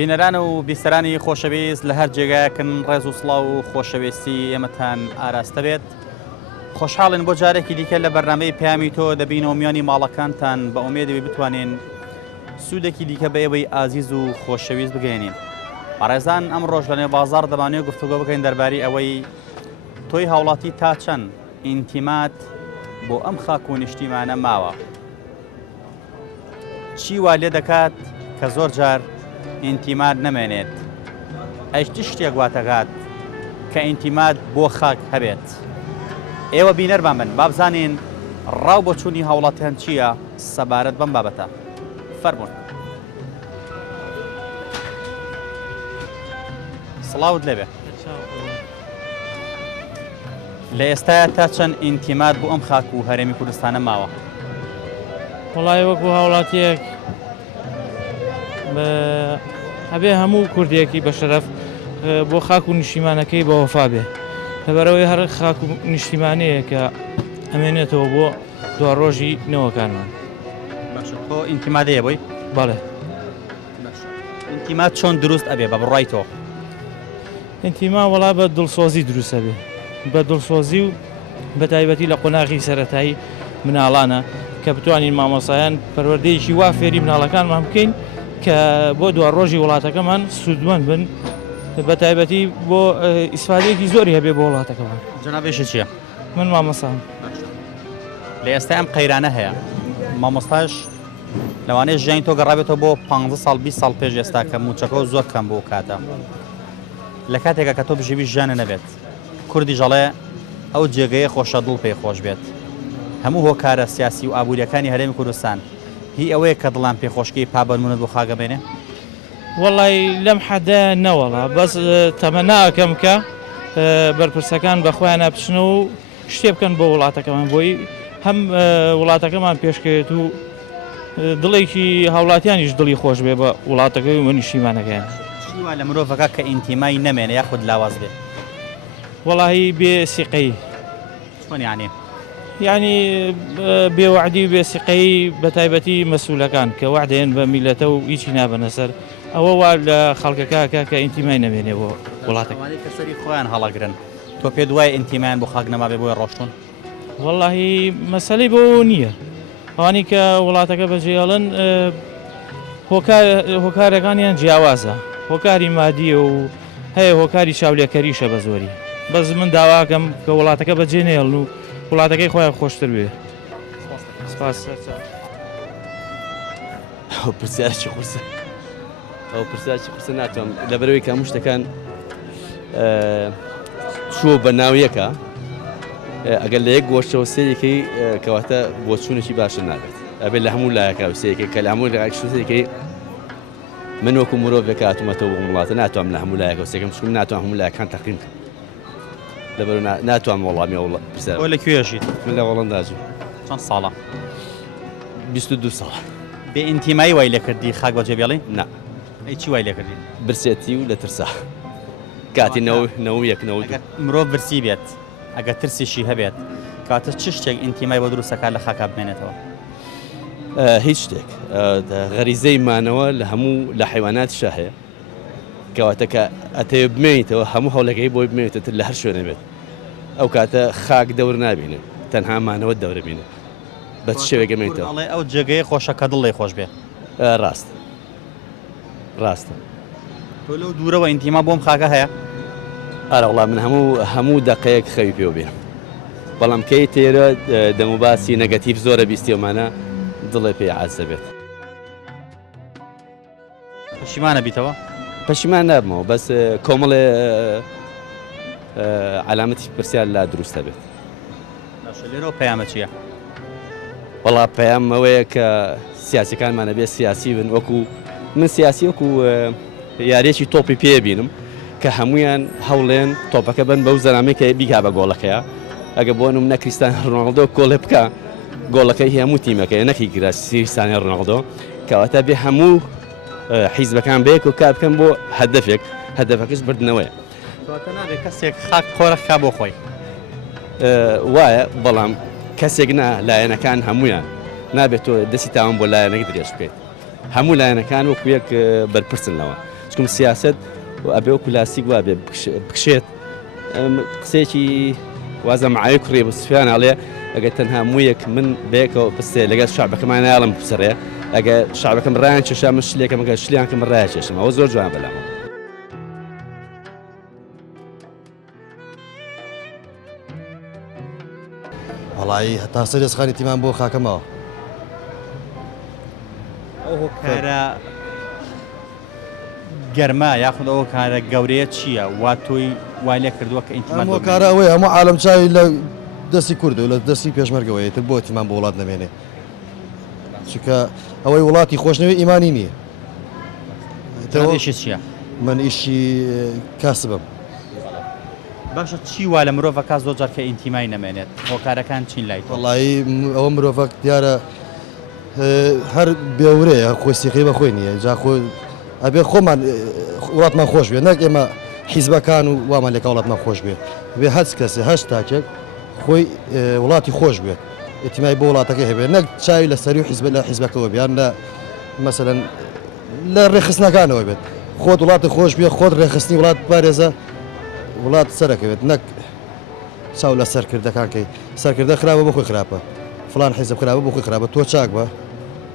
بینەران و بیسەرانی خۆشەویست لە هەر جێگایەکن ڕێز و سڵاو و خۆشەویستی ئێمەتان ئاراستە بێت. خۆشحاڵن بۆ جارێکی دیکە لە بەرنامەی پەیامی تۆ دەبینەوە میانی ماڵەکانتان بە ئومێدەوێ بتوانین سوودێکی دیکە بە ئێوەی ئازیز و خۆشەویست بگەێنین. بەڕێزان ئەم ڕۆژ لە نێو بازاڕ دەمانوێت گفتوگۆ بکەین دەربارەی ئەوەی تۆی هاوڵاتی تا چەند ئینتیمات بۆ ئەم خاک و نیشتیمانە ماوە. چی وا لێ دەکات کە زۆر جار ئینتیمات نەمێنێت؟ ئەیشتی شتێک واتەکات کە ئینتیمات بۆ خاک هەبێت؟ ئێوە بینەرمان بن با بزانین ڕاو بۆ چوونی هاوڵاتیان چییە سەبارەت بەم بابەتە. فەرموون. سڵاوت لێبێ. لە ئێستاە تا چەند ئینتیمات بۆ ئەم خاک و هەرێمی کوردستانە ماوە؟ وڵای وەکو هاوڵاتیەک هەبێ هەموو کوردیەکی بە شەرەف بۆ خاک و نیشتیمانەکەی بە وەفا بێ، لەبەرەوەی هەر خاک و نیشتیمانەیە کە ئەمێنێتەوە بۆ دوا ڕۆژی نەوەکانمان. تۆ ئینتیمادەیە بۆی؟ بەڵێ. ئینتیمات چۆن دروست ئەبێ بە بڕای تۆ؟ ئینتیما وەڵا بە دڵسۆزی دروستە بێ، بە دڵسۆزی و بە تایبەتی لە قۆناغی سەرەتایی مناڵانە کە بتوانین مامۆسایان پەروەردەیەکی وا فێری مناڵەکانمان بکەین کە بۆ دوا ڕۆژی وڵاتەکەمان سوودمەند بن، بە تایبەتی بۆ ئیسفادەیەکی زۆری هەبێ بۆ وڵاتەکەمان. جەنابێشە چییە؟ من مامۆسام. لە ئێستا ئەم قەیرانە هەیە، مامۆستاش لەوانەیە ژیانی تۆ گەڕابێتەوە بۆ 15 ساڵ 20 ساڵ پێش ئێستا کە موچەکە زۆر کەم بۆ کاتە. لە کاتێکە کە تۆ بژیوی ژیانە نەبێت، کوردی ژەڵێ ئەو جێگەیە خۆشە دڵ پێی خۆش بێت. هەموو هۆکارە سیاسی و ئابوووریەکانی هەرێمی کوردستان هی ئەوەیە کە دڵان پێ خۆشکی پابەرمونت بۆ خاگەبێنێ؟ وەڵی لەم حەدە نەوەڵا، بەس تەمەناکەم کە بەرپرسەکان بەخۆیان ناپچنە و شتێ بکەن بۆ وڵاتەکەمان، بۆی هەم وڵاتەکەمان پێشکەوێت و دڵێکی هاوڵاتیانیش دڵی خۆش بێ بە وڵاتەکەی و نیشتیمانەکەیان. چیوا لە مرۆڤەکە کە ئینتیمای نەمێنێ یاخود لاواز بێ؟ وەڵاهی بێ سیقەی. چۆن یعنی؟ یعنی بێوەعدی و بێسیقەی بە تایبەتی مەسوولەکان کە وەعدەیەن بە میلەتە و هیچی نابەنە سەر، ئەوە وا لە خەڵکەکە کە ئینتیمای نەمێنێ بۆ وڵاتەکەوانەی کە سەری خۆیان هەڵەگرن. تۆ پێ دوای ئینتیمایان بۆ خاک نەما بێ بۆی ڕۆشتون؟ وەڵاهی مەسەلەی بۆ نییە، ئەوانی کە وڵاتەکە بەجێهێڵن هۆکارەکانیان جیاوازە، هۆکاری مادیە و هەیە هۆکاری چاولێکەریشە بە زۆری. بەس من داواکەم کە وڵاتەکە بەجێ نێڵن و وڵاتەکەی خۆیان خۆشتر بێ. ئەو پرسیارێکی قورسە، ئەو پرسیارێکی قورسە ناتوانم لەبەرەوەی کە هەموو شتەکان چووە بە ناویەکە، ئەگەر لە یەک گۆشتەوە سەیەکەی کەواتە بۆ چوونێکی باشە نابێت، ئەبێت لە هەموو لایەکە سەیەکەی کە لە هەموو لایەکەی من وەکو مرۆڤێک هاتوومەتەوە بۆ وڵاتە ناتوانم لە هەموو لایەکە سێکم چکم ناتوانم هەموو لایەکان تەقیم بکەم، لەبەر ناتوانم وەڵامی پرسیار. تۆ لەکوێژیت؟ من لە وەڵەنداژم. چەند ساڵە؟ 22 ساڵ. بێ ئینتیمایی وای لێ کردی خاک بەجێ بێڵی؟ نا. ئەی چی وای لێ کردی؟ برسێتی و لە ترسا کاتی نەوەیەکنەوە مرۆڤ برسی بێت ئەگە ترسیشی هەبێت کاتە چ شتێک ئینتیمای بۆ دروستەکە لە خاکا بمێنێتەوە؟ هیچ شتێک غەریزەی مانەوە لە هەموو لە حیواناتیشە هەیە کەواتە کە ئەتەوێ بمێنیتەوە هەموو هەوڵەکەی بۆی بمێنێتتر لە هەر شوێنە بێت، ئەو کاتە خاک دەور نابینێ، تەنها مانەوە دەورە بینێ بە چ شێوێکە مێنیتەوە. ئەو جێگەیە خۆشە کە دڵی خۆش بێ. ڕاستە. تۆ لەو دوورەوە ئینتیما بۆم خاکە هەیە؟ ئارە وڵام من هەموو دەقەیەک خەوی پێوە بێ، بەڵام کەی تێرە دەموباسی نەگەتیڤ زۆرە بیستیەمانە دڵێ پێی عازە بێت. پەشیمانە بیتەوە؟ پەشیمان نابمەوە، بەس کۆمەڵێ علامەتی پرسیار لا دروستە بێت. لێرەوە پەیامە چییە؟ وەڵا پەیام ئەوەیە کە سیاسیەکانمانە بێت سیاسی بن، وەکو من سیاسی وەکو یاریەکی تۆپی پێ بینم کە هەمویان هەوڵێن تۆپەکە بن بەو زەرامەیە بیکا بە گۆڵەکەیە، ئەگە بۆ نمونە کریستیانۆ ڕۆناڵدۆ گۆڵێ بکە گۆڵەکەی هەموو تیمەکەی نەکی کریستیانۆ ڕۆناڵدۆ، کەواتە بێ هەموو حیزبەکان بێک و کار بکەن بۆ هەدەفێک، هەدەفەکەش بردنەوەیە. کەواتە نابێت کەسێک خاک خۆرەخا بۆ خۆی. وایە، بەڵام کەسێک لایەنەکان هەمویان نابێت تۆ دەستی تاوان بۆ لایەنەکە درێژ بکەیت، هەموو لایەنەکان وەکو یەک بەرپرسن لەوە، چکە چکم سیاست و ئەبێ و پلاسیک وا بێ بکشێت قسێکی وازە معای کوڕێ بە سوفیان ئاڵێ ئەگەر تەنها مویەک من بێکەوە پستێ لەگەڵ شعبەکەمان ناڵم بسەرێ ئەگە شعبەکەم ڕایان کێشا من شلێکەم ئەگەر شلیانکەم ڕایە کێشم ئەوە زۆر جوان بەلامە. وەڵایی هەتا سەرێزخانی تیمان بۆ خاکەمەوە ئەو کارە گەرما یاخود ئەوە کارە گەورەیە چییە؟ وا تۆی وای لێ کردووە کە ئینتیمان هەموو کارە ئەوەی هەموو عالم چاوی لە دەستی کورد و لە دەستی پێشمەرگەوەیە تر بۆ تیمان بۆ وڵات نەمێنێ چونکە ئەوەی وڵاتی خۆشنەوەی ئیمانی نییە. تەوەشی چییە؟ من ئیشی کاسبم. باشە چی وا لە مرۆڤەکە زۆر جار کە ئینتیمای نەمێنێت؟ هۆکارەکان چین لای تۆ؟ وەڵایی ئەوە مرۆڤەک دیارە هەر بێورەیە خۆی سیقی بەخۆی نییە جا خۆ ئەبێ خۆمان وڵاتمان خۆش بێ نەک ئێمە حیزبەکان و وامان لێکە وڵاتمان خۆش بێ بێ هەچ کەسێ هەشت تاکێک خۆی وڵاتی خۆش بێت ئێتیمای بۆ وڵاتەکە هەبێت نەک چاوی لە سەری و حیزب لە حیزبەکەەوە بیان لە مەسەلەن لە ڕێخستنەکانەوە بێت خۆت وڵاتی خۆش بێ خۆت ڕێخستنی وڵات پارێزە وڵات سەرەکەوێت نەک چاو لە سەرکردەکانکەی سەرکردە خراپە بۆ خۆی خراپە فلان حیزب خراپە بۆ خۆی خراپە تۆ چاک بە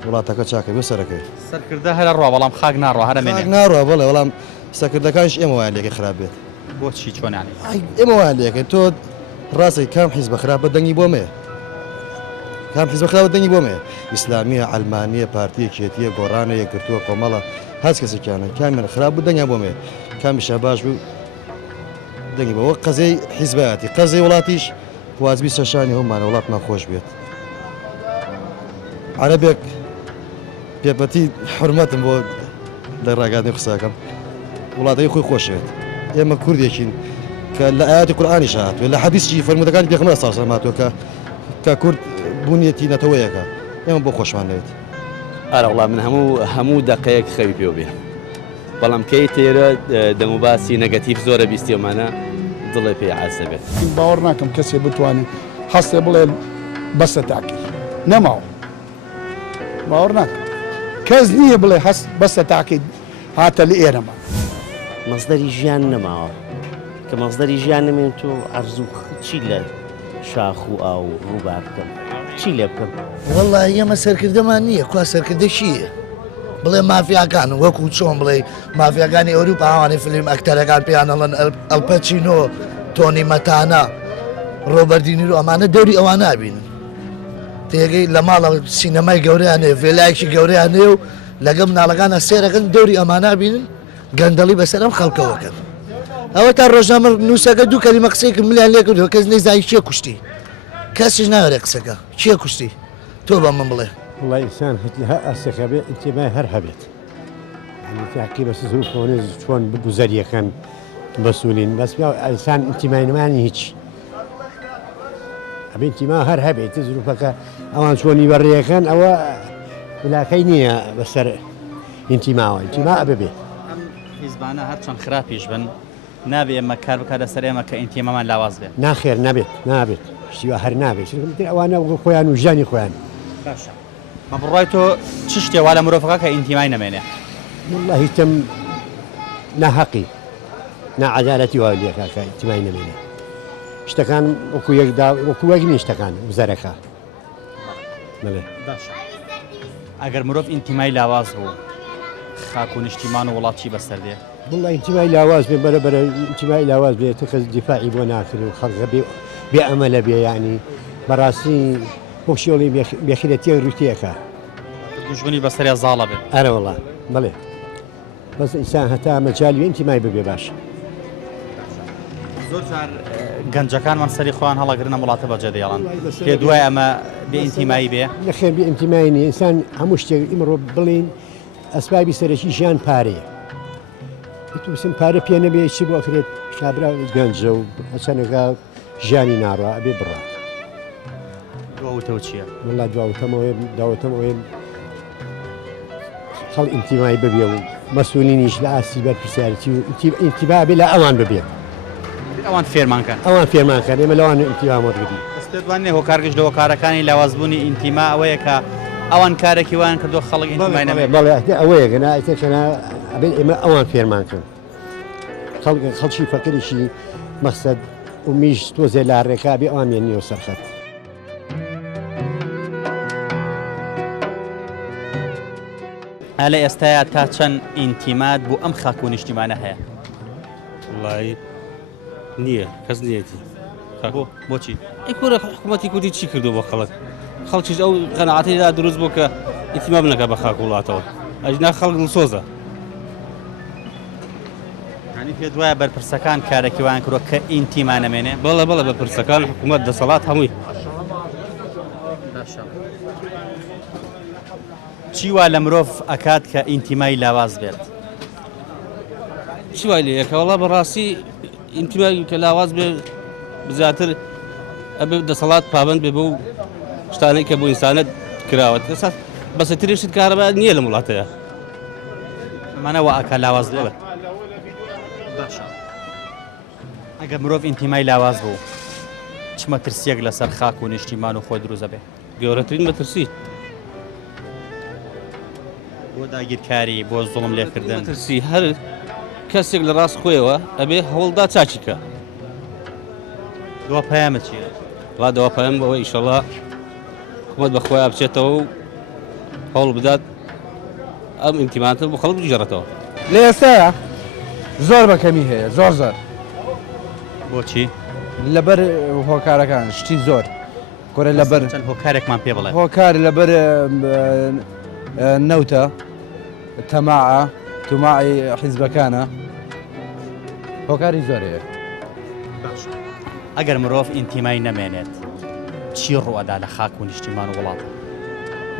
وڵاتەکە چاکە بێ سەرەکەی سەرکردە هەرە ڕوا بەڵام خاک ناڕوا هەرە مێنێ ناڕە بەڵێ بەڵام سەرکردەکانش ئێمە وایان لێکە خراپ بێت بۆچی چۆنانی ئێمە وایان لێکەکەی تۆ ڕاستی کام حیزبە خراپە دەنگی بۆ مێ کام حیزبە خراپە دەنگی بۆ مێ ئیسلامیە ئەلمانیە پارتیە کێتیە گۆڕانە یەکگرتووە کۆمەڵە هەچ کەسێکیانە کامیان خراپ بوو دەنگیان بۆ مێ کامیشە باش بوو دەنگی بەوە قەزەی حیزبەتی قەزەی وڵاتیش وازبی سەشانی هەمانە وڵاتمان خۆش بێت عەرەبێک پێپەتی حورمەتم بۆ لە ڕاگاتنی قساکەم وڵاتەکەی خۆی خۆشێت ئێمە کوردێکین کە لە ئاەتی قورئانی هاتووە لە حەدیثی فەرموودەکانی پێغەمبەر سەڵ عەلەیهی هاتووە کە کورد بوونیەتی نەتەوەیەکە ئێمە بۆ خۆشمان لەوێت. ئارە وڵام من هەموو دەقەیەک خەوی پێ بێ بەڵام کەی تێرە دەموباسی نەگەتیڤ زۆرە بیستیەمانە دڵێ پێی عازە بێت. باوەڕ ناکەم کەسێ بتوانێت هەستێ بڵێ بەسە تاکی نەماوە باوەڕ ناکەم کەس نییە بڵێ هەست بەسە تاکی هاتە لە ئێرەمە مەزدەری ژیان نەماوە کە مەزدەری ژیان نەمێن تۆ ئەرزوو چی لە شاخ و ئاو ڕووبار بکەم چی لێ بکەم وەڵڵای ئێمە سەرکردەمان نییە کوا سەرکردە چییە بڵێ مافیاکان وەکو چۆن بڵێ مافیاکانی ئەوروپا ئەوانەی فیلم ئەکتەرەکان پێیان ئەڵەن ئەلپەچینۆ تۆنی مەتانە ڕۆبەردینی و ئەمانە دەوری ئەوان نابینن تێگەی لە ماڵە سینەمای گەورەیان هەیە ڤێلایەکی گەورەیان هەیە و لەگەڵ مناڵەکانە سێرەکەن دەوری ئەمان نابینن گەندەڵی بەسەر ئەم خەڵکەوەکەن ئەوە تا ڕۆژنامە نووسەکە دوو کەلیمە قسەیەک ملیان لێ کردووە کەس نەیزانی چییە کوشتی کەسیش ناوێت قسەکە چییە کوشتی تۆ بە من بڵێ والله ئینسان هەر ئەسەکە بێ ئینتیمای هەر هەبێت تاقی بەس زوو چۆن بگوزەریەکەن بەسوولین بەس ئینسان ئینتیماینمانی هیچ ئەبێ ئینتیما هەر هەبێت زروفەکە ئەوان چۆنی بەڕێیەکەن ئەوە ولاکەی نییە بەسەر ئینتیماوە ئینتیما ئەبێ بێ ئەم حیزبانە هەرچەند خراپیش بن نابێ ئەمە کار بکات لەسەر ئێمە کە ئینتیمامان لاواز بێت ناخێر نابێت شتیوە هەر نابێت ئەوانە خۆیان و ژانی خۆیان باشە بە بڕای تۆ چ شتێوا لە مرۆڤەکە کە ئینتیمای نەمێنێ والله هیچم ناحەقی ناعەدالەتی وا لێکا کە ئینتیمای نەمێنێ شتەکان وەکو یەک نین شتەکان وزەرەکە بڵێ باشە ئەگەر مرۆڤ ئینتیمای لاواز بوو خاک و نیشتیمان و وڵاتی بەسەر دێ والله ئینتیمای لاواز بێ بەرەبەر ئینتیمای لاواز بێت کەس دیفاعی بۆ ناکرد و خەڵکە بێ ئەمەلە بێ یعنی بەڕاستی بۆشیۆڵی بێخیرەتی ڕوتیەکە دوژمنی بەسەریا زاڵە بێت ئەرە وڵا بڵێ بەس ئینسان هەتا مەجالی ئینتیمای ببێ باش زۆر جار گەنجەکانمان سەری خۆیان هەڵەگرنە وڵاتە بەجێ دەیڵان پێ دوای ئەمە بێ ئینتیمایی بێ نەخێن بێ ئینتیمای نیە ئینسان هەموو شتێک ئیمڕۆ بڵین ئەسبابی سەرەکی ژیان پارەیە تووسم پارە پێ نەبێ چی بۆ ئەکرێت شابرا گەنجە و ئەچەنەکە ژیانی ناڕە ئەبێ بڕات دووەتەوە چییە؟ وڵا داوەتەمەوەی خەڵ ئینتیمای ببێ و مەسئولینیش لە ئاسی بەرپرسیارەتی و ئینتیبا بێ لە ئەوان ببێت ئەوان فێرمانکەن ئەوان فێرمانکەن ئێمە لەوان ئینتیبا مۆدگری دەستێتوانێ هۆکارگەش لەوە کارەکانی لاوازبوونی ئینتیما ئەوەیە کە ئەوان کارێکی وان کردو خەڵک ئینتیمای نەبێت بەڵێ ئەوەیە گەنا ئەتەکەنا ئەبێت ئێمە ئەوان فێرمانکەن خەڵکی فەقیریشی مەقسەد و میش تۆزێ لا ڕێکا بێ ئەوان مێنیەوە سەرخەت. هەلە ئێستایا تا چەند ئینتیمات بۆ ئەم خاک و نیشتیمانە هەیە؟ وڵی نییە کەس نیەتی بۆچی؟ ئەیکۆرە حکوومەتی کوردی چی کردو بۆ خەڵک خەڵکیش ئەو قەنەعەتیدا دروست بوو کە ئیتیمام نەکە بە خاک وڵاتەوە ئەجنا خەڵک دڵسۆزە. ینی پێ دوایە بەرپرسەکان کارێکی وان کردووە کە ئینتیمان نەمێنێ؟ بەڵێ بە پرسەکان حکوومەت دەسەڵات هەمووی. چی وا لە مرۆڤ ئەکات کە ئینتیمای لاواز بێت؟ چی وای لێ یەکە وەڵا بەڕاستی ئینتیمای کە لاواز بێ زیاتر ئەبێ دەسەڵات پابند بێ بۆ شتانەی کە بۆ ئینسانەت کراوە بەسە ترێشت کارەبا نییە لە وڵاتەیە ئەمانەوە ئاکا لاواز بێت. ئەگە مرۆڤ ئینتیمای لاواز بوو چ مەترسیەک لەسەر خاک و نیشتیمان و خۆی دروزە بێ؟ گەورەترین مەترسی بۆ داگیرکاری بۆ زوڵم لێکردن مەترسی هەر کەسێک لە ڕاست خۆیەوە ئەبێ هەوڵدا چاچیکە. دوا پەیامە چییە؟ وا دەوا پەیام بەوەی ئیشەڵا حکوومەت بە خۆیان بچێتەوە و هەوڵ بدات ئەم ئینتیماناتە بۆ خەڵک بجێڕێتەوە. لە ئێستاە زۆر بەکەمی هەیە زۆر بۆچی؟ لەبەر هۆکارەکان شتی زۆر کۆرە لەبەر چەند هۆکارێکمان پێ بڵێ. هۆکار لەبەر نەوتە تەماعە توماعی حیزبەکانە هۆکاری زۆر هەیە. ئەگەر مرۆڤ ئینتیمای نەمێنێت چی ڕوەدا لە خاک و نیشتیمان و وڵاتە؟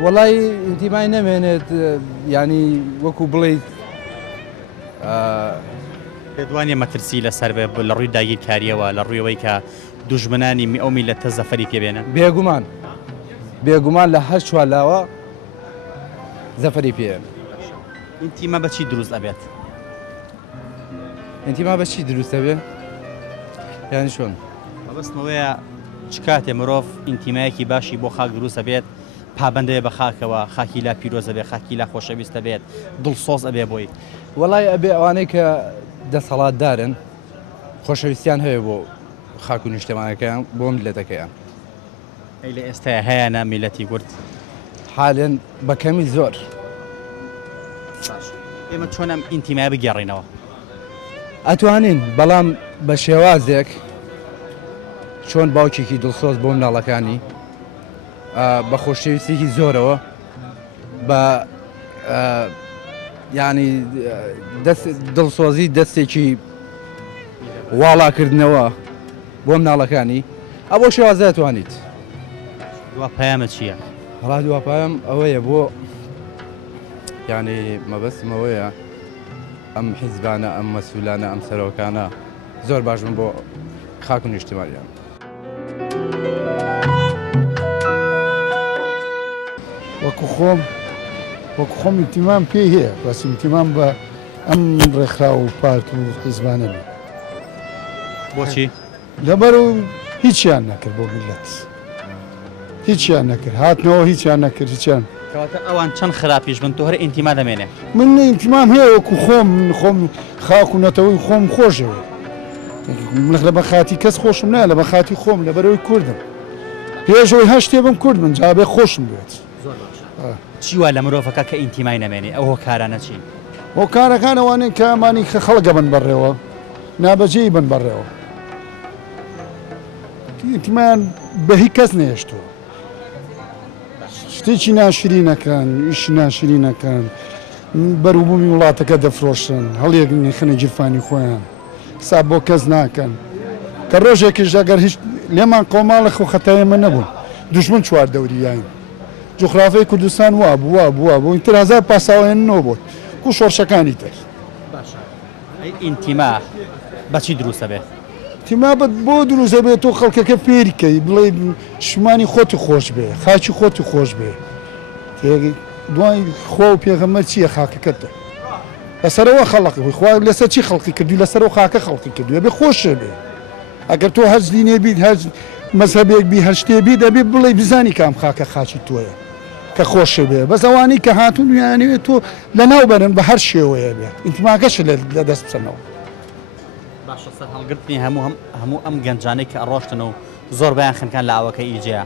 وەڵی ئینتیمای نەمێنێت ینی وەکو بڵیت پێدوانێ مەترسی لەسەر بێ لە ڕووی داگیرکاریەوە لە ڕوویەوەی کە دوژمنانی ئەو میلەتە زەفەری پێبێنن. بێگومان لە هەر چوالاوە زەفەری پێ. ئینتیمە بەچی دروست ئەبێت؟ ئینتیما بەچی دروستە بێ؟ یانی چۆن؟ مەبەستمەوەیە چ کاتێ مرۆڤ ئینتیمایەکی باشی بۆ خاک دروستە بێت پابندەیە بە خاکەوە خاکی لا پیرۆزە بێت خاکی لا خۆشەویستە بێت دڵسۆز ئەبێ بۆی. وەڵای ئەبێ ئەوانەی کە دەسەڵاتدارن خۆشەویستیان هەیە بۆ خاک و نیشتەمانەکەیان بۆ میلەتەکەیان. ئەی لە ئێستاە هەیەە میلەتی کورد حالێن بەکەمی زۆر. ئێمە چۆن ئەم ئینتیمای بگێڕینەوە؟ ئەتوانین بەڵام بە شێوازێک چۆن باوکێکی دڵسۆز بۆ مناڵەکانی بە خۆشەویستێکی زۆرەوە بە ینی دڵسۆزی دەستێکی واڵاکردنەوە بۆ مناڵەکانی ئەوە شێوازە دەتوانیت. دوا پەیامە چییە؟ هەڵا دواپایام ئەوەیە بۆ ینی مەبەستمەوەیە ئەم حیزبانە ئەم مەسئولانە ئەم سەرۆکانە زۆر باش بن بۆ خاک و نیشتیمانیان. وەکو خۆم ئیتیمام پێ هەیە بەس ئیتیمام بە ئەم ڕێکخرا و پارت و حیزبانە بێ. بۆچی؟ لەبەر و هیچیان نەکرد بۆ میلەت هیچیان نەکرد هاتنەوە هیچیان نەکرد هیچیان. کەواتە ئەوان چەند خراپیش بن تۆ هەر ئینتیما دەمێنێ؟ من ئیتیمام هەیە وەکو خۆم خاک و نەتەوەی خۆم خۆشەوە لە بە خاتی کەس خۆشم نایە لە بە خاتی خۆم لەبەرەوەی کوردم پێشەوەی هەشتێ بم کورد من جابێ خۆشم بێت. چی وا لە مرۆڤەکە کە ئینتیمای نەمێنێ ئەو هۆکارانە چین؟ هۆکارەکان ئەوانەیە کە ئەمانی کە خەڵگە بن بەڕێوە نابەجێی بن بەڕێوە ئینتیمایان بە هیچ کەس نێشتووە شتێکی ناشری نەکەن ئیشی ناشری نەکەن بەروبوومی وڵاتەکە دەفرۆشن هەڵێک خنە گیرفانی خۆیان سا بۆ کەس ناکەن کە ڕۆژێکیش ئەگەر هیچ لێمان قۆماڵە خۆ خەتایەمە نەبوون دوژمن چوار دەوریایین جوغرافیای کوردستان وابووە بۆ ئینتر هەزار پاساوێنەوە بوت کو شۆڕشەکانی تر. ئینتیما بەچی دروستە بێ؟ تیما بۆ دروستە بێت تۆ خەڵکەکە فێریکەی بڵێ شمانی خۆتی خۆش بێ خاچی خۆتی خۆش بێ دوای خۆ و پێغەمبەر چییە خاکەکەتە لەسەرەوە خەڵقی خوا لەسەر چی خەڵقی کردووی لەسەرەوە خاکە خەڵقی کردووە بێ خۆشە بێ ئەگەر تۆ هەر دینێ بیت هەر مەزهەبێک بی هەر شتێ بی دەبێ بڵێ بزانی کام خاکە خاچی تۆیە کە خۆشە بێ بەس ئەوانەی کە هاتوون یانەوێت تۆ لەناو بەرن بە هەر شێوەیە بێ ئینتیماکەش لە دەست بچنەوە. باشە سەر هەڵگرتنی هەموو ئەم گەنجانەی کە ئەڕۆشتن و زۆر بەیان خنکان لە ئاوەکە ئیجەیە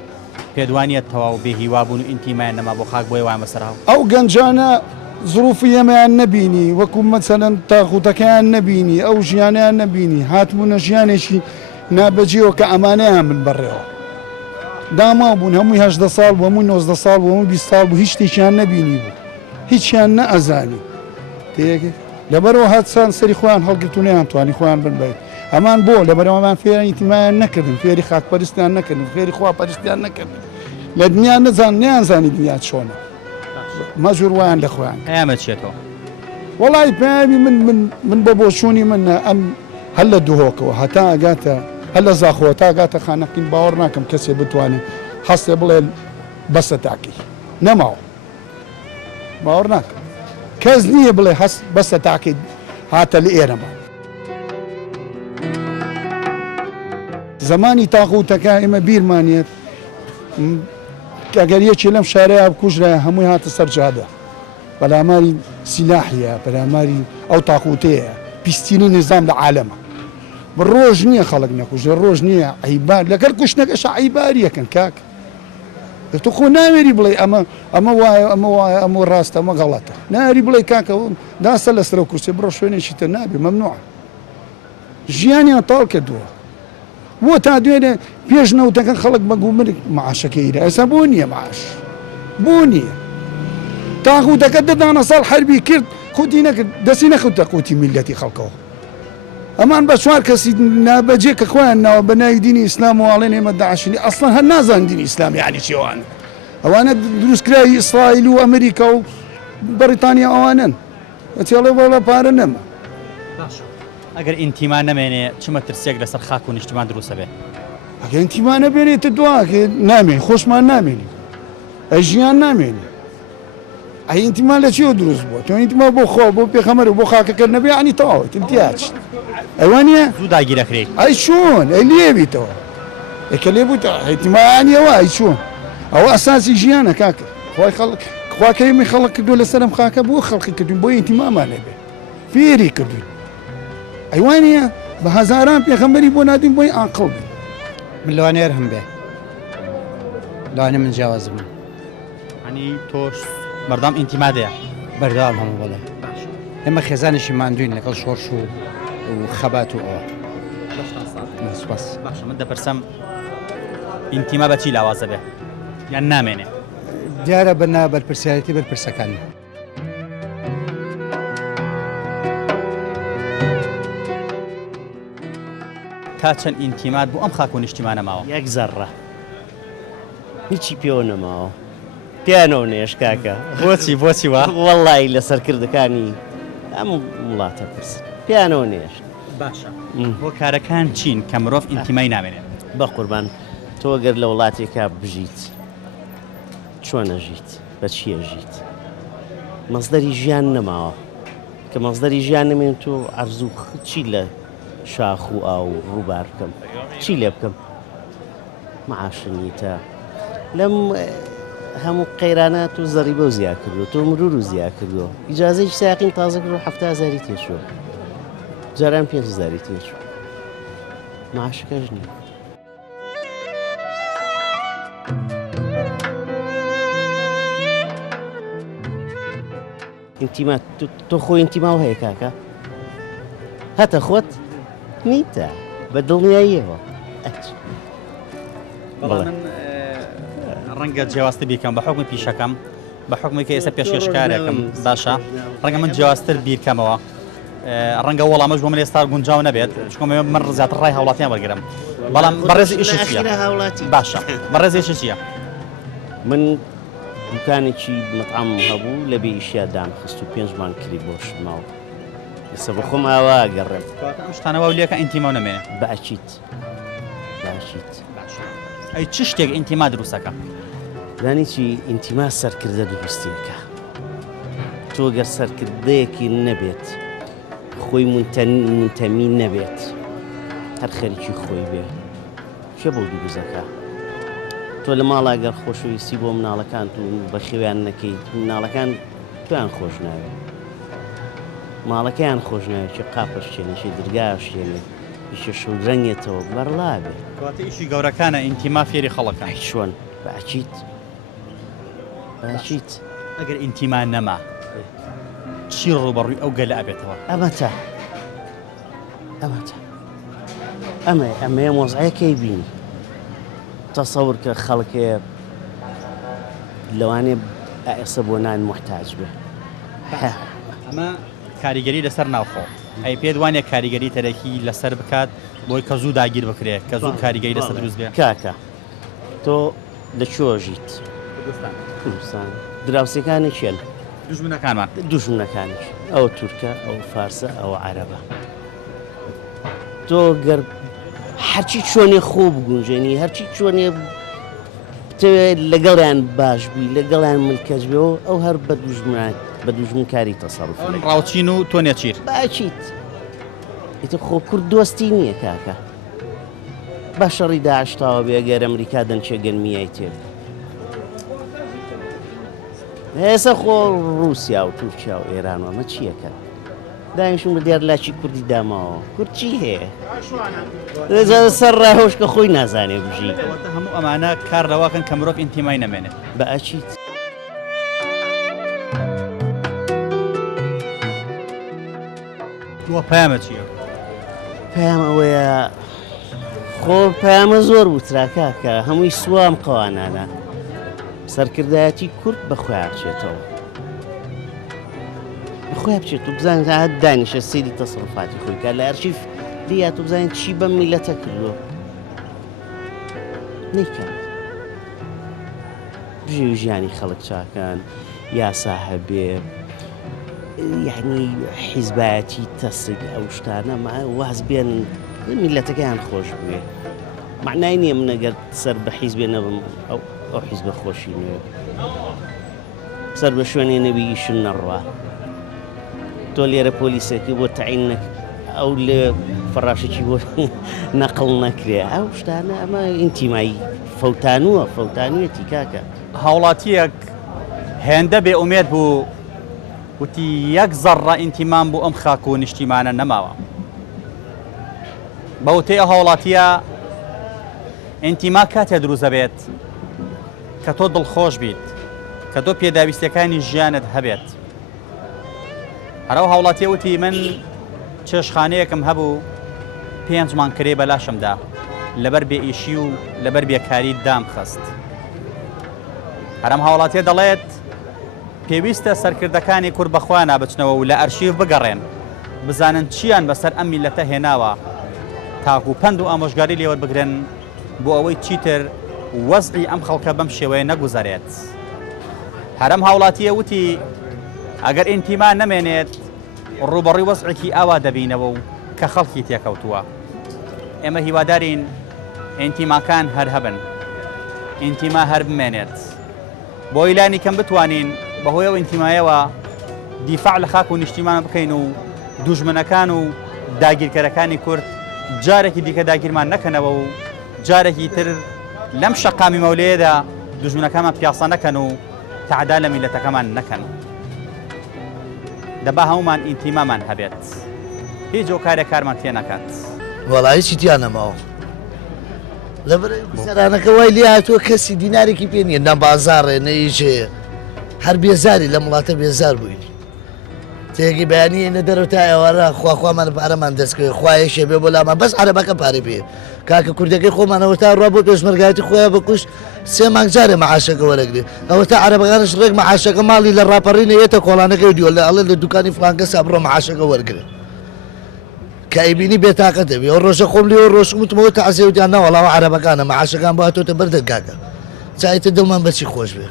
پێدوانیت تەواو بێ هیوابوون و ئینتیمایان نەما بۆ خاک بۆی وان بەسەرها ئەو گەنجانە زروفی ئێمەیان نەبینی وەکو مەسەلەن تاخوتەکەیان نەبینی ئەو ژیانیان نەبینی هاتبوونە ژیانێکی نابەجێەوە کە ئەمانەیان من بڕێەوە داما بوون هەمووی 18 ساڵ بوو هەمووی 19 ساڵ بوو هەمووی 20 ساڵ بوو هیچ شتێکیان نەبینی بوو هیچیان نەئەزانی تێگەی لەبەرەوە هاتسان سەری خۆیان هەڵگرتوونیان توانی خۆیان بنبێت ئەمان بۆ لەبەرەوەمان فێری ئینتیمایان نەکردن فێری خاکپەرستیان نەکردن فێری خواپەرستیان نەکردن لە دنیا نەیانزانی دنیا چۆنە مەجور وایان لە خۆیان ئەیامە چێتەوە وڵی پێوی من بە بۆچوونی من ئەم هەل لە دوهۆکەوە هەتا ئەگاتە هەل لە زاخۆ تا ئەگاتە خانەقین باوەڕ ناکەم کەسێ بتوانێت هەستێ بڵێ بەسە تاکی نەماوە باوەڕ ناکەم کەس نییە بڵێ هەست بەسە تاکەیت هاتە لە ئێرەمان زمانی تاقوتەکە ئێمە بیرمانێت ئەگەر یەکی لەم شارەیە بکوژرایە هەمووی هاتە سەرجادە بەلاماری سیلاحیە بەلاماری ئەو تاقوتەیە پیسستینی نظام لە عالەمە ڕۆژ نییە خەڵک نەکوژە ڕۆژ نییە عیبار لەگەر کوشتنەکەش عیباریەکەن کاک تو خۆ ناوێری بڵێ ئەمە وایە ئەمە وایە ئەمە ڕاستە ئەمە گەڵەتە ناری بڵێ کاکەەوە داسە لە سرە کورسێ بڕۆ شوێنێکی تر نابێ مەمنوع ژیانیان تاڵ کردووە بۆ تا دوێنێ پێش نەوتەکە خەڵک بەگومرگ معاشەکەیرە ئێستا بۆ نییە معاش بۆ نییە تاغوتەکە دەدانە ساڵ حربی کرد خودی نەکرد دەستی نەخوتە قوتی میلەتی خەڵکەوە ئەمان بە چوار کەسی نابەجێ کە خۆیان ناوە بە ناوی دینی ئیسلام و ئاڵێن ئێمە داعشنی ئەسڵەن هەر نازان دینی ئیسلام یعنی چێوانە ئەوانە دروستکراوی ئیسرائیل و ئەمریکا و بەریتانیا ئەوانن ئەتێڵێ بەڵە پارە نەما ئەگەر ئینتیمان نەمێنێ چمە ترسێک لەسەر خاک و نیشتمان دروستە بێ ئەگە ئینتیمانە بێنێتە دواکە نامێن خۆشمان نامێنی ئەی ژیان نامێنی ئەی ئینتیمان لە چیەوە دروست بووە تۆ ئینتیما بۆ خۆ بۆ پێخەمەر و بۆ خاکەکرد نەبێ عنی تەواوت امتیاز ئەوانە زوو داگیرەکرێت ئەی چۆن ئەی لێبیتەوە ئەکە لێ بوویتە ئینتیمانیەوە ئەی چۆن ئەوە ئەساسی ژیانە کاکە خۆی خەڵک خواکەیمی خەڵک کردو لەسەرم خاکە بۆ خەڵقی کردوین بۆ ئینتیمامان لێبێ فێری کردوین ئەیوانە بە هەزاران پێخەمبەری بۆ نادوین بۆی ئاقڵ بین من لەوانەیە هەم بێ لەوانێ من جیاواز بم ینی تۆش بەردام ئینتیمادەیە بەردەوام هەموو بڵێ ئێمە خێزانێکی ماندوین لەگەڵ شۆرش و خەبات و ئەوە سوپاس باشە من دەپرسەم ئینتیما بەچی لاوازە بێ یان نامێنێ دیارە بەنا بەرپرسیارەتی بەرپرسەکانی تا چەند ئینتیمات بوو ئەم خاک و نیشتیمانە ماوە یەک زەڕە هیچی پێوە نەماوە پیانەوە نێش کاکە بۆچی وە وەڵی لە سەرکردەکانی ئەم وڵاتە پرس پیانەوە نێش باشە بۆ کارەکان چین کە مرۆڤ ئینتیمای نامێنێت بە قوربان تۆ گەر لە وڵاتێکا بژیت چۆنە ژیت بە چیە ژیت مەزدەری ژیان نەماوە کە مەزدەری ژیان نەمێن تۆ عەرزوو چی لە شاخ و ئاو ڕووبار بکەم چی لێ بکەم معاشنیتە لەم هەموو قەیرانە تۆ زەریبە و زیاد کردو تۆ مرور و زیاد کردو ئیجازەی ساقین تازە کرد و 7,000 تێشوە جاران 5,000 تێشوە معاشەکەش نییە ئینتیما تۆ خۆی ئینتیما و هەیە کاکە هەتە خۆت نیتە بە دڵنیاییەوە من ڕەنگە جیاوازتر بیکەم بە حکمی پیشەکەم بە حکمی کە ئێستا پێشێشکارێکم باشە ڕەنگە من جیاوازتر بیرکەمەوە ڕەنگە وەڵامەش بۆ من ئێستا گونجاو نەبێت چکۆ من زیاتر ڕای هاوڵاتیان بەرگرم بەڵام بەڕێزی ئیش چییە باشە بەڕێزیشە چییە من دوکانێکی مەطعەم هەبوو لە بێ ئیشیا دامخست و 5 مان کری بۆش ماوە ئێستا بە خۆم ئاوا گەڕێم ئەم شتانەوە لێکە ئینتیما نەمێنێ بەچیت ئەی چ شتێک ئینتیما دروستەکە لانیچی ئینتیما سەرکردە دروستیەکە تۆ گەر سەرکردەیەکی نەبێت خۆی منتەمی نەبێت هەر خەریکی خۆی بێ چێ بۆ دروستەکە تۆ لە ماڵا گەر خۆشەویستی بۆ مناڵەکان و بە خێویان نەکەیت مناڵەکان تویان خۆش ناوێت ماڵەکەیان خۆش ناوێت چی قاپەشێنێکی درگاشێنێت ئیشە شەودرەنگێتەوە بەرڵابێ کەواتە ئیشی گەورەکانە ئینتیما فێری خەڵەکان چۆن باچیت ئەگەر ئینتیما نەما چی ڕوبەڕووی ئەو گەلە ئەبێتەوە ئەمەیە مۆزعەکەی بینی تەسەور کە خەڵکێ لەوانێ ئێستا بۆ نان محتاج بێ ئەمە کاریگەری لەسەر ناوخۆ ئەی پێ دوانێک کاریگەری تەرەکی لەسەر بکات بۆی کە زوو داگیر بکرێت کە زوو کاریگەری لەسەر دروست بێ کاکە تۆ لەکوێژیت کوردستان دراوسەکانی چێن دوژمنەکانمان دوژمنەکانیش ئەو تورکە ئەو فارسە ئەو عەرەبە تۆ گەر هەرچی چۆنێ خۆ بگونجێنی هەرچی چۆنێ بتەوێت لەگەڵیان باش بی لەگەڵیان ملکەج بێەوە ئەو هەر بە دوژمنکاری تەسەڕوف ڕاوچین و تۆ نێچیر باچیت ئیتر خۆ کورد دۆستی نییە کاکە بە شەڕی داعشتاوە بێ ئەگەر ئەمریکا دەنچێ گەنمیای تێ هێستا خۆ رووسیا و تورکیا و ئێران ئەمە چیەکە داینشون بە دیار لاچی کوردی داماوە کورد چی هەیە سەر ڕاهۆش کە خۆی نازانێ بژی هەموو ئەمانە کار لەواکەن کە مرۆڤ ئینتیمای نەمێنێت بە ئەچیت تۆ پەیامە چییە؟ پەیام ئەوەیە خۆ پەیامە زۆر وتراکە کە هەمووی سوام قەوانانە سەرکردایەتی کورد بەخۆیان بچێتەوە بەخۆیان بچێت و بزانێت هەت دانیشە سەیری تەسەڕوفاتی خۆی کە لە ئەرشیف دیات و بزانێت چی بەم میلەتە کردووە نەیکات بژێ و ژیانی خەڵک چاکان یاسا هەبێ یعنی حیزبایەتی تەسک ئەو شتانە واز بێن میلەتەکەیان خۆش بوێ معنای نییە من ئەگەر سەر بە حیزبێ نەبم ئەو حیزبە خۆشی نوێ سەر بە شوێنێ نەبیشن نەڕوا تۆ لێرە پۆلیسێکی بۆ تەعین ئەو لێ فەڕاشێکی بۆ نەقڵ نەکرێ ئەو شتانە ئەمە ئینتیمایی فەوتانوێتی کاکە هاوڵاتیەک هێندە بێ ئومێد بوو وتی یەک زەڕە ئینتیمان بوو ئەم خاک و نیشتیمانە نەماوە بەوتێ ئەو هاوڵاتیە ئینتیما کاتێ دروست دەبێت کە تۆ دڵخۆش بیت کە تۆ پێداویستەکانی ژیانت هەبێت هەرەو هاوڵاتیە وتی من چێشخانەیەکم هەبوو 5 مان کرێ بەلاشمدا لەبەر بێ ئیشی و لەبەر بێکاری دام خست هەرم هاوڵاتیە دەڵێت پێویستە سەرکردەکانی کورد بەخوا نابچنەوە و لە ئەرشیف بگەڕێن بزانن چیان بەسەر ئەم میلەتە هێناوە تاکو پند و ئامۆژگاری لێوە بگرن بۆ ئەوەی چیتر وەزعی ئەم خەڵکە بەم شێوەیە نەگوزارێت هەرم هاوڵاتیە وتی ئەگەر ئینتیما نەمێنێت ڕوبەڕووی وەزعێکی ئاوا دەبینەوە و کە خەڵکی تێکەوتووە ئێمە هیوادارین ئینتیماکان هەر هەبن ئینتیما هەر بمێنێت بۆ ئیلانی کەم بتوانین بەهۆی ئەو ئینتیمایەوە دیفاع لە خاک و نیشتیمانە بکەین و دوژمنەکان و داگیرکەرەکانی کورد جارێکی دیکە داگیرمان نەکەنەوە و جارێکی تر لەم شەقامی مەولەیەدا دوژمنەکانمان پیاسە نەکەن و تعدا لە میلەتەکەمان نەکەن دەبا هەمومان ئینتیمامان هەبێت هیچ ئەو کارێک کارمان تێ نەکات وەڵایی چیتیان نەماوە لەبەرسەرانەکە وای لێ هاتووە کەسی دینارێکی پێ نییە نە بازاڕێ نەیژێ هەر بێزاری لە وڵاتە بێزار بووین تێگی بەیانی نە دەرەوە تا ئێوارە خواخوامان پارەمان دەستکەوێت خوایە شێبێ بۆ لامان بەس عەرەبەکە پارە پێ کاکە کوردەکەی خۆمانەوە تا ڕوا بۆ پێشمەرگایەتی خۆیان بکوشت 3 مانگ جارێ مەعاشەکە وەرەگرێ ئەوە تا عەرەبەکانش ڕێک مەعاشەکە ماڵی لە ڕاپەڕینە یێتە کۆڵانەکەی دیوە لە ئەڵێ لە دوکانی فڵانکە سا بڕۆ مەعاشەکە وەرگرێ کە ئەیبینی بێتاقەت دەبێ ئەو ڕۆژە خۆم لێوە ڕۆژمتمەوە تا عەزێوتیان نەوەڵاوە عەرەبەکانە مەعاشەکان بۆ هاتۆتە بەردە کاکە چایتە دڵمان بەچی خۆش بێ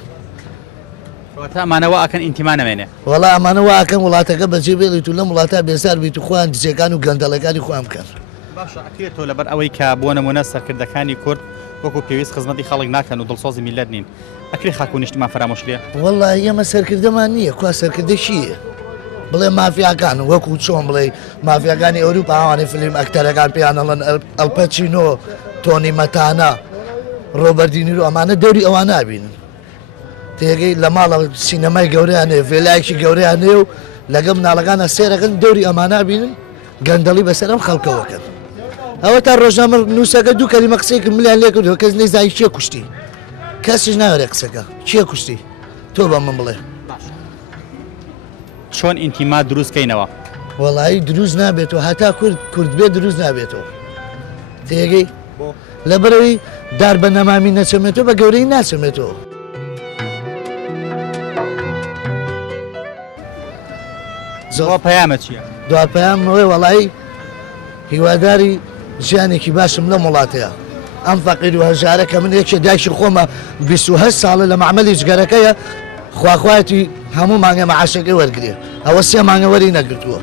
ئەمانەوە ئەکەن ئینتیما نەمێنێ وەڵا ئەمانەوە ئەکەن وڵاتەکە بەجێ بێڵیت و لەم وڵاتە بێزار بیت و خۆیان دزیەکان و گەندەڵەکانی خۆیان بکەن باشە ئەکرێتەوە لەبەر ئەوەی کە بۆ نمونە سەرکردەکانی کورد وەکو پێویست خزمەتی خەڵک ناکەن و دڵسۆزی میلەت نین ئەکرێ خاک و نیشتیمان فەرامۆش لێ وەڵا ئێمە سەرکردەمان نییە کوا سەرکردە چییە بڵێ مافیاکان وەکو چۆن بڵێ مافیاکانی ئەوروپا ئەوانەی فیلم ئەکتەرەکان پێیان ئەڵەن ئەلپەچینۆ تۆنی مەتانە ڕۆبەردینی و ئەمانە دەوری ئەوان نابینن تێگەی لە ماڵە سینەمای گەوریانێ ڤێلایەکی گەوریانێ و لەگەم ناڵەکانە سێرەکەن دەوری ئەمان نابینن گەندەڵی بەسەر ئەم خەڵکەوەکەن ئەوە تا ڕۆژنامە نووسەکە دوو کەلیمە قسەیەکم ملیان لێ کردەوە کەس نەیزانی چییە کوشتی کەسیش ناوێرێ قسەکە چییە کوشتی تۆ بە من بڵێ چۆن ئینتیما دروستکەینەوە وەڵایی دروست نابێتەوە هەتا کورد بێ دروست نابێتەوە تێگەی لەبەرەوەی دار بە نەمامی نەچەمێتەوە بە گەورەی ناچەمێتەوە زەوا پەیامە چییە دواپەیامەوەی وەڵایی هیواداری ژیانێکی باشم لە وڵاتەیە ئەم فەقیر و هەژارە کە من یەکێ دایکی خۆمە 28 ساڵە لە معمەلی جگەرەکەیە خواخواتی هەموو مانگە مەعاشەکەی وەرگێ ئەوە 3 مانگە وەری نەگرتووە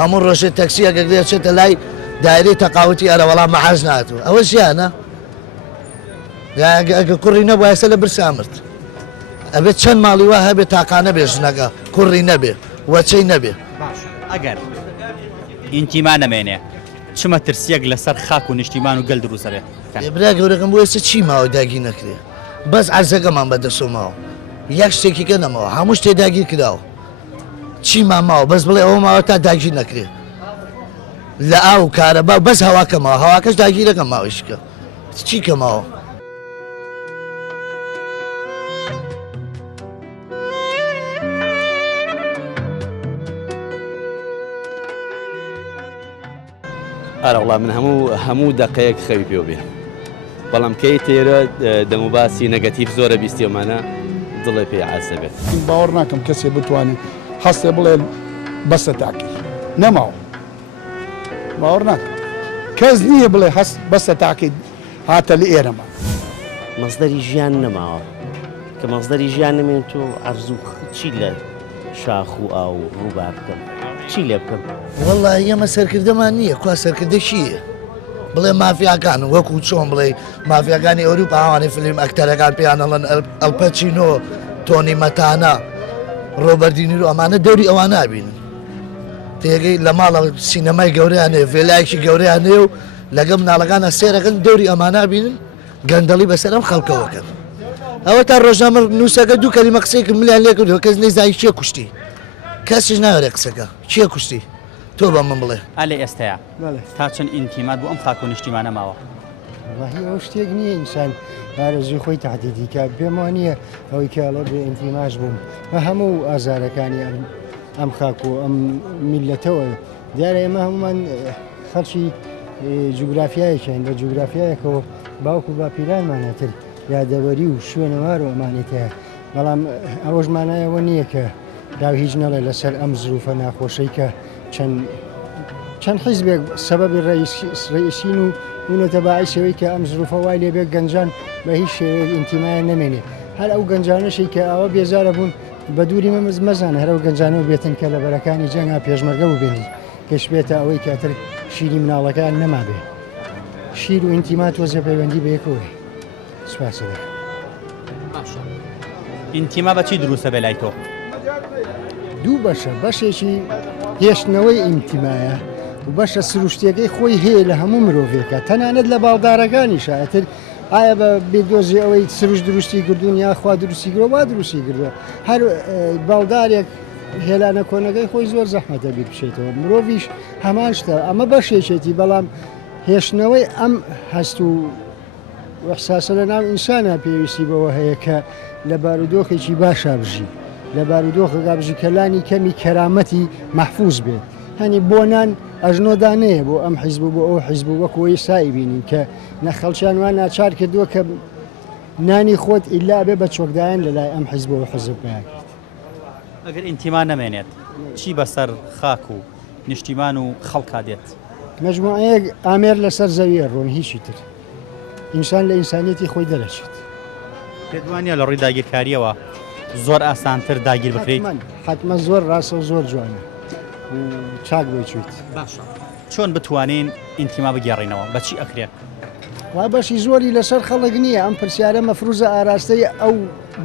هەموو ڕۆژێت تەکسی ئەگەگرێت چێتە لای دایرەی تەقاوەتی ئەرە وەڵام مەعاش نهاتووە ئەوە ژیانە ئەگە کوڕی نەبوو ئێستا لە برسا مرد ئەبێت چەند ماڵی وا هەبێت تاقانە بێ ژنەکە کوڕی نەبێ وەچەی نەبێ ئەگەر ئینتیما نەمێنێ چمە ترسیەک لەسەر خاک و نیشتیمان و گەل دروستە بێت برا گەورەکەم بۆ ئێستا چی ماوە داگی نەکرێ بەس عەرزەکەمان بەدەسۆماوە یەک شتێکیکە نەماوە هەموو شتێ داگیر کراوە چی ماماوە بەس بڵێ ئەوە ماوە تا داگیر نەکرێ لە ئاو کارەبا بەس هەواکەمەوە هەواکەش داگیرەکەم ماوەشکە چی کەماوە ئارە وڵام من هەموو دەقەیەک خەوی پێ بێ بەڵام کەی تێرە دەموباسی نەگەتیڤ زۆرە بیستیێمانە دڵێ پێ عاسە بێت باوەڕ ناکەم کەسێ بتوانێت هەستێ بڵێ بەسە تاکی نەماوە باوەڕ ناکەم کەس نییە بڵێ هەست بەسە تاکی هاتە لە ئێرەمە مەزدەری ژیان نەماوە کە مەزدەری ژیان نەمێن تۆ عەرزوو چی لە شاخ و ئاو ڕووبار بکەم چی لێ بکەم وەڵای ئێمە سەرکردەمان نییە کوا سەرکردە چییە بڵێ مافیاکان وەکو چۆن بڵێ مافیاکانی ئەوروپا ئەوانەی فیلم ئەکتەرەکان پێیان دەڵێن ئەلپەچینۆ تۆنی مەتانە ڕۆبەردینی و ئەمانە دەوری ئەوان نابینن تێگەی لە ماڵە سینەمای گەوریانێ ڤێلایەکی گەوریانێ و لەگەم ناڵەکانە سێرەکەن دەوری ئەمان نابینن گەندەڵی بەسەر ئەم خەڵکەوەکەن ئەوە تا ڕۆژنامە نووسەکە دوو کەلیمە قسەیەکم ملیان لێ کردەوە کەس نەیزانی چییە کوشتی کەسیش ناوێرێ قسەکە چییە کوشتی تۆ بە من بڵێ ئەلێ ئێستەیە تا چەند ئینتیمات بۆ ئەم خاک و نیشتیمانە ماوە والله ئەو شتێک نییە ئینسان ئارەزوی خۆی تهدیدیکە پێم وانە ئەوەی کاڵە بێ ئینتیماش بووم بە هەموو ئازارەکانی ئەم خاک و ئەم میلەتەوە دیارە ئێمە هەمومان خەڵکی جوگرافیایەکەین لە جوگرافیایەکەوە باوکو و باپیرانمانەتر یادەوەری و شوێنەوار و ئەمانێتەیە بەڵام ئەوەشمانایەوە نییە کە داو هیچ نەڵێ لەسەر ئەم زروفە ناخۆشەی کە چەند حیزبێک سەبەبی ڕئیسین و بوونەتە باعیسەوەی کە ئەم زروفە وای لێبێت گەنجان بە هیچ شێوەیەک ئینتیمایە نەمێنێ هەر ئەو گەنجانەشی کە ئەوە بێزارە بوون بە دووری مەزانە هەرەو گەنجانەوە بێتن کە لە بەرەکانی جەنگا پێشمەرگە ببێنی کەش بێتە ئەوەی کاتر شیری مناڵەکان نەمابێ شیر و ئینتیمات وەزە پەیوەندی بە یەکەوەی سوپاسە دەکەم ئینتیما بەچی دروستە بێ لای تۆ دوو بەشە بەشێکی هێشتنەوەی ئینتیمایە و بەشە سروشتیەکەی خۆی هەیە لە هەموو مرۆڤێکە تەنانەت لە باڵدارەکانی شایەتر ئایا بە بێدۆزی ئەوەی سروش دروستی کردوون یاخوا دروستی کردەوە وا دروستی کردووە هەر باڵدارێک هێلانە کۆنەکەی خۆی زۆر زەحمەتە بیر بشێتەوە مرۆڤیش هەمان شتە ئەمە بەشێکێتی بەڵام هێشتنەوەی ئەم هەست و وەحساسە لە ناو ئینسانە پێویستی بەوە هەیە کە لە بارودۆخێکی باشا بژی لە بارودۆخەکە بژی کەلانی کەمی کەرامەتی مەحفوظ بێت هەنی بۆنان ئەژنۆدانەیە بۆ ئەم حیزب بۆ ئەو حیزب وەکەوەی سایی بینین کە نەخەڵچیان وان ناچار کردووە کە نانی خۆت ئیلا بێ بە چۆکدایان لە لای ئەم حیزبەوە حەزب بکات ئەگەر ئینتیما نەمێنێت چی بەسەر خاک و نیشتیمان و خەڵکا دێت مەجموعەیەک ئامێر لەسەر زەویە ڕۆن هیچی تر ئینسان لە ئینسانیەتی خۆی دەرەچێت پێدوانە لە ڕووی داگیرکاریەوە زۆر ئاسانتر داگیر بکرێت حتممە زۆر ڕاستە و زۆر جوانە چاک بۆی چیت چۆن بتوانین ئینتیما بگێڕینەوە بەچی ئەکرێت وا بەشی زۆری لەسەر خەڵک نییە ئەم پرسیارە مەفروزە ئاراستەی ئەو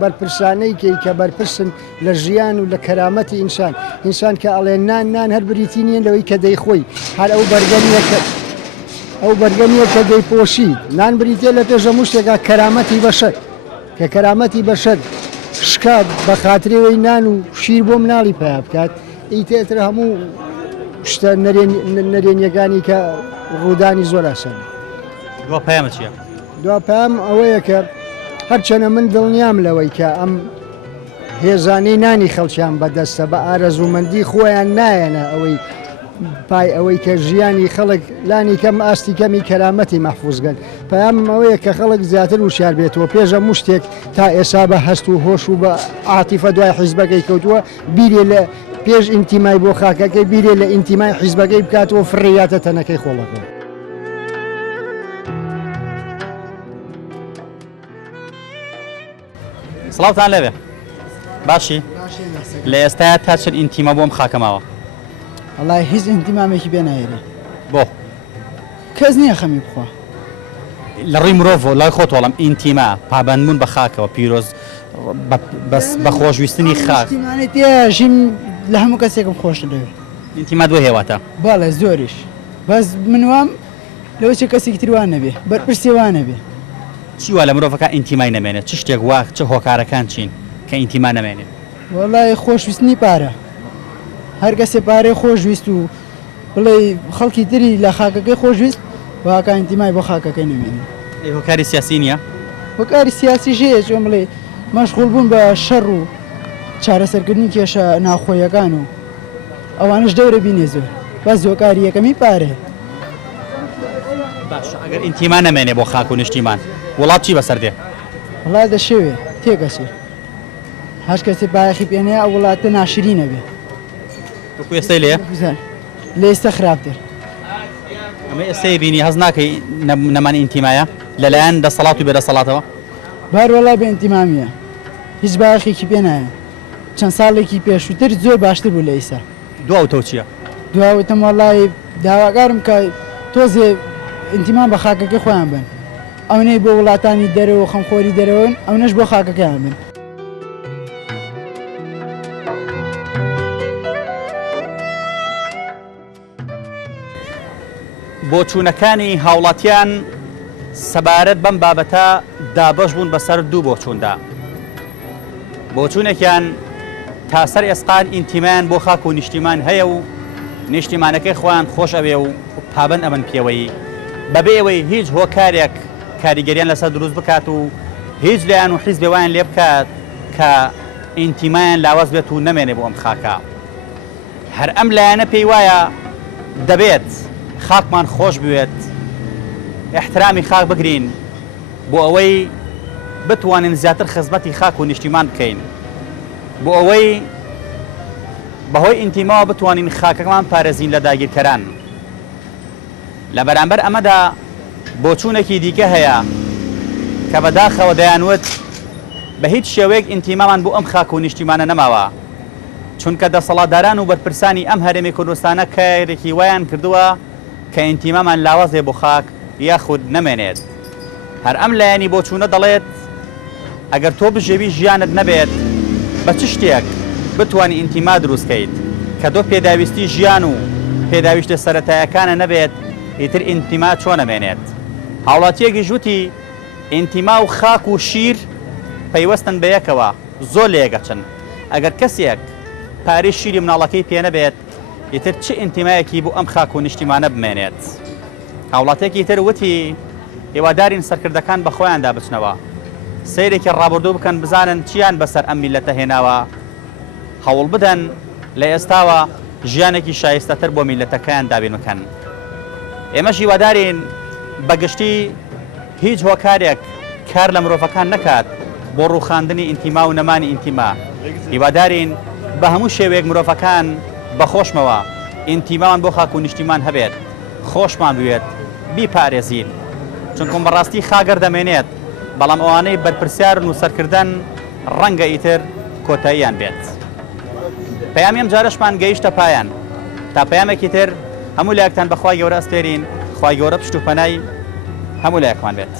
بەرپرسانەی کە بەرپرسن لە ژیان و لە کەرامەتی ئینسان کە ئەڵێ نان هەر بریتی نیە لەوەی کە دەیخۆی هەر ئەو بەرگەنیە کە ئەو بەرگەنیە کە دەیپۆشیت نان بریتێ لە پێش هەموو شتێکا کەرامەتی بەشەر کە کەرامەتی بەشەر شکات بە خاترێەوەی نان و شیر بۆ مناڵی پیا بکات ئیتر هەموو شتە نەرێنیەکانی کە ڕوودانی زۆر ئاسان دو پەیامە چییە؟ دو پام ئەوەیە کە هەرچەنە من دڵنیام لەوەی کە ئەم هێزانەی نانی خەڵکیان بەدەستە بە ئارەزوومەندی خۆیان نایەنە ئەوەی پای ئەوەی کە ژیانی خەڵک لانی کەم ئاستی کەمی کەرامەتی مەحفوظگەن پەیامم ئەوەیە کە خەڵک زیاتر وشار بێتەوە پێش هەموو شتێک تا ئێسا بە هەست و هۆش و بە عاتیفە دوای حیزبەکەی کەوتووە بیرێ لە پێش ئینتیمای بۆ خاکەکەی بیرێ لە ئینتیمای حیزبەکەی بکاتەوە فڕێیاتە تەنەکەی خۆڵەکە. سڵاوتان لەوێ باشی لە ئێستا تا چەند ئینتیمە بۆم خاکەماوە وڵای هیچ ئینتیمامێکی بێنایرێ بۆ کەس نییە خەمی بخوا لە ڕووی مرۆڤ لای خۆت وەڵام ئینتیما پابندبوون بە خاکەوە پیرۆز بەس بە خۆشویستنی خاک ژیم لە هەموو کەسێکم خۆش دەوێت ئینتیما دوو هێواتە باڵێ زۆریش بەس منوام لەوە چه کەسێکی تروان نەبێ بەرپرسیوان نەبێ چیوە لە مرۆڤەکە ئینتیمای نەمێنێت چ شتێک وا چه هۆکارەکان چین کە ئینتیما نەمێنێت وەڵای خۆشویستنی پارە هەر کەسێ پارەی خۆشویست و بڵێ خەڵکی تری لە خاکەکەی خۆشویست واکە ئینتیمای بۆ خاکەکەی نەمێنێت هۆکاری سیاسی نییە هۆکاری سیاسی ژەیە چۆن بڵێ مەشغوڵ بوون بە شەڕ و چارەسەرکردنی کێشە ناخۆیەکان و ئەوانش دەورە بینێ زۆر بەس هۆکاری یەکەمی پارێ باش ئەگەر ئینتیما نەمێنێ بۆ خاک و نیشتیمان وڵات چی بەسەر دێ وڵات دەشێوێ تێکەچێ هەر کەسێ باەخی پێێنەیە ئەو وڵاتە ناشری نەبێ ئێستای لێ لە ئێستا خراپتر ئەمە ئێستای بینی هەز ناکەی نەمان ئینتیمایە لەلایەن دەسەڵات و بێدەسەڵاتەوە باروەڵا بە ئینتیمامیە هیچ باەخێکی پێ نایە چەند ساڵێکی پێشووتر زۆر باشتر بوو لە ئێستا دواوتەوە چییە؟ دواوتم وەڵی داواکارم کە تۆزێ ئینتیمان بە خاکەکەی خۆیان بن ئەوەی بۆ وڵاتانی دەرەوە خەمخۆری دەرەوەن ئەوەش بۆ خاکەکەیان بن بۆ چوونەکانی هاوڵاتیان سەبارەت بەم بابەتە دابەش بوون بەسەر دوو بۆ چووندا بۆ چوونێکیان تاسەر ئێسقان ئینتیمان بۆ خاک و نیشتیمان هەیە و نیشتیمانەکەی خۆیان خۆش ئەوێ و پابند ئەمن پێوەی بەبێ ئەوەی هیچ هۆکارێک کاریگەریان لەسەر دروست بکات و هیچ لایەن و حیزبێوان لێ بکات کە ئینتیمایان لاواز بێت و نەمێنێ بۆ ئەم خاکە هەر ئەم لایەنە پێی وایە دەبێت خاکمان خۆش بوێت احترامی خاک بگرین بۆ ئەوەی بتوانین زیاتر خزمەتی خاک و نیشتیمان بکەین بۆ ئەوەی بەهۆی ئینتیماوە بتوانین خاکەکەمان پارێزین لە داگیرکەران لە بەرامبەر ئەمەدا بۆچوونێکی دیکە هەیە کە بەداخەوە دەیانوت بە هیچ شێوەیەک ئینتیمامان بۆ ئەم خاک و نیشتیمانە نەماوە چونکە دەسەڵاتداران و بەرپرسانی ئەم هەرێمی کوردستانە کارێکی وایان کردووە کە ئینتیمامان لاوازێ بۆ خاک یاخود نەمێنێت هەر ئەم لایەنی بۆچوونە دەڵێت ئەگەر تۆ بژێوی ژیانت نەبێت بە چ شتێک بتوانانی ئینتیما دروستکەیت کە تۆ پێداویستی ژیان و پێداویشتە سەرەتایەکانە نەبێت ئیتر ئینتیما چۆن نەمێنێت هاوڵاتیەکی ژووتی ئینتیما و خاک و شیر پەیوەستن بە یەکەوە زۆر لێگەچن ئەگەر کەسێک پارەی شیری مناڵەکەی پێ نەبێت ئیتر چ ئینتیمایەکی بۆ ئەم خاک و نیشتیمانە بمێنێت هاوڵاتێکی تر وتی هێوادارین سەرکردەکان بە خۆیاندا بچنەوە سەیرێکی ڕابردوو بکەن بزانن چیان بەسەر ئەم میلەتە هێناوە هەوڵ بدەن لە ئێستاوە ژیانێکی شایستەتر بۆ میلەتەکەیان دابین بکەن ئێمەش هیوادارین بەگشتی هیچ هۆکارێک کار لە مرۆڤەکان نەکات بۆ ڕووخاندنی ئینتیما و نەمانی ئینتیما هیوادارین بە هەموو شێوەیەک مرۆڤەکان بەخۆشمەوە ئینتیمان بۆ خاک و نیشتیمان هەبێت خۆشمان بوێت بیپارێزین چونکم بەڕاستی خاگەر دەمێنێت بەڵام ئەوانەی بەرپرسیارن و سەرکردن ڕەنگە ئیتر کۆتاییان بێت پەیامیم جارشمان گەیشتە پایان تا پەیامێکی تر هەموو لایەکتان بەخوای گەورە ئەستێرین خوای گەورە پشت و پەنای هەموو لایەکمان بێت